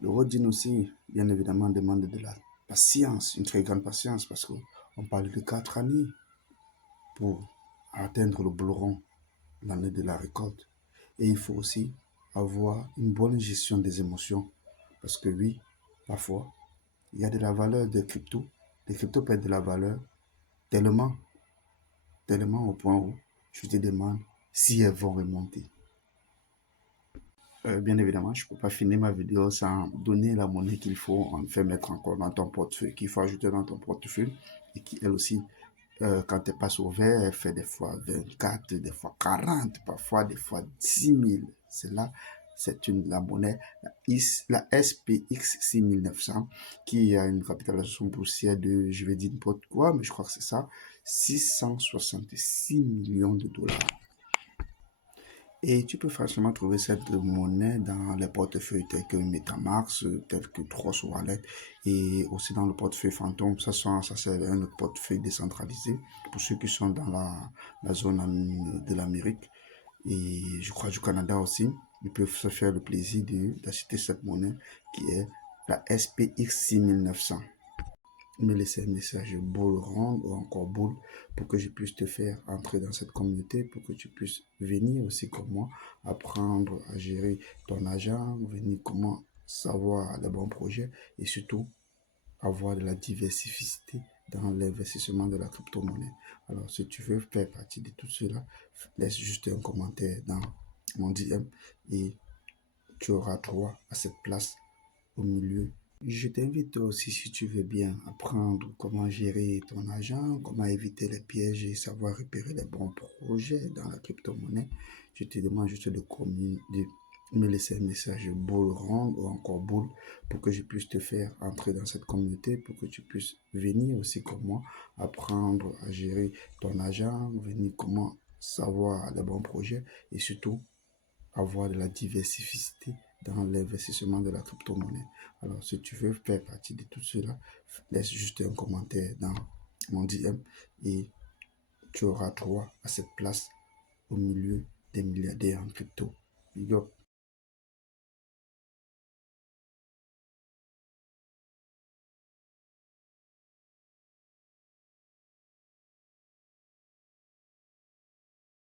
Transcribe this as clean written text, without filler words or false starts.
Le Rodin aussi, bien évidemment, demande de la patience, une très grande patience, parce qu'on parle de 4 années pour atteindre le bleu rond l'année de la récolte. Et il faut aussi avoir une bonne gestion des émotions. Parce que oui, parfois, il y a de la valeur des cryptos. Les cryptos perdent de la valeur tellement, tellement au point où je te demande si elles vont remonter. Bien évidemment, je ne peux pas finir ma vidéo sans donner la monnaie qu'il faut en fait mettre encore dans ton portefeuille, qu'il faut ajouter dans ton portefeuille et qui, elle aussi, quand elle passe au vert, elle fait des fois 24, des fois 40, parfois des fois 10 000. C'est là, la monnaie, la SPX 6900, qui a une capitalisation boursière de, je vais dire n'importe quoi, mais je crois que c'est ça, 666 millions de dollars. Et tu peux facilement trouver cette monnaie dans les portefeuilles tels que Metamask, tels que Trust Wallet et aussi dans le portefeuille Phantom. Ça c'est un autre portefeuille décentralisé pour ceux qui sont dans la zone de l'Amérique et je crois du Canada aussi. Ils peuvent se faire le plaisir d'acheter cette monnaie qui est la SPX 6900. Me laisser un message boule ronde ou encore boule pour que je puisse te faire entrer dans cette communauté, pour que tu puisses venir aussi comme moi, apprendre à gérer ton argent, venir comment savoir les bons projets et surtout avoir de la diversificité dans l'investissement de la crypto-monnaie. Alors, si tu veux faire partie de tout cela, laisse juste un commentaire dans mon DM et tu auras droit à cette place au milieu. Je t'invite aussi, si tu veux bien, apprendre comment gérer ton argent, comment éviter les pièges et savoir repérer les bons projets dans la crypto-monnaie. Je te demande juste de me laisser un message boule ronde ou encore boule pour que je puisse te faire entrer dans cette communauté, pour que tu puisses venir aussi comme moi, apprendre à gérer ton argent, venir comment savoir les bons projets et surtout avoir de la diversificité dans l'investissement de la crypto-monnaie. Alors, si tu veux faire partie de tout cela, laisse juste un commentaire dans mon DM et tu auras droit à cette place au milieu des milliardaires en crypto. Big up.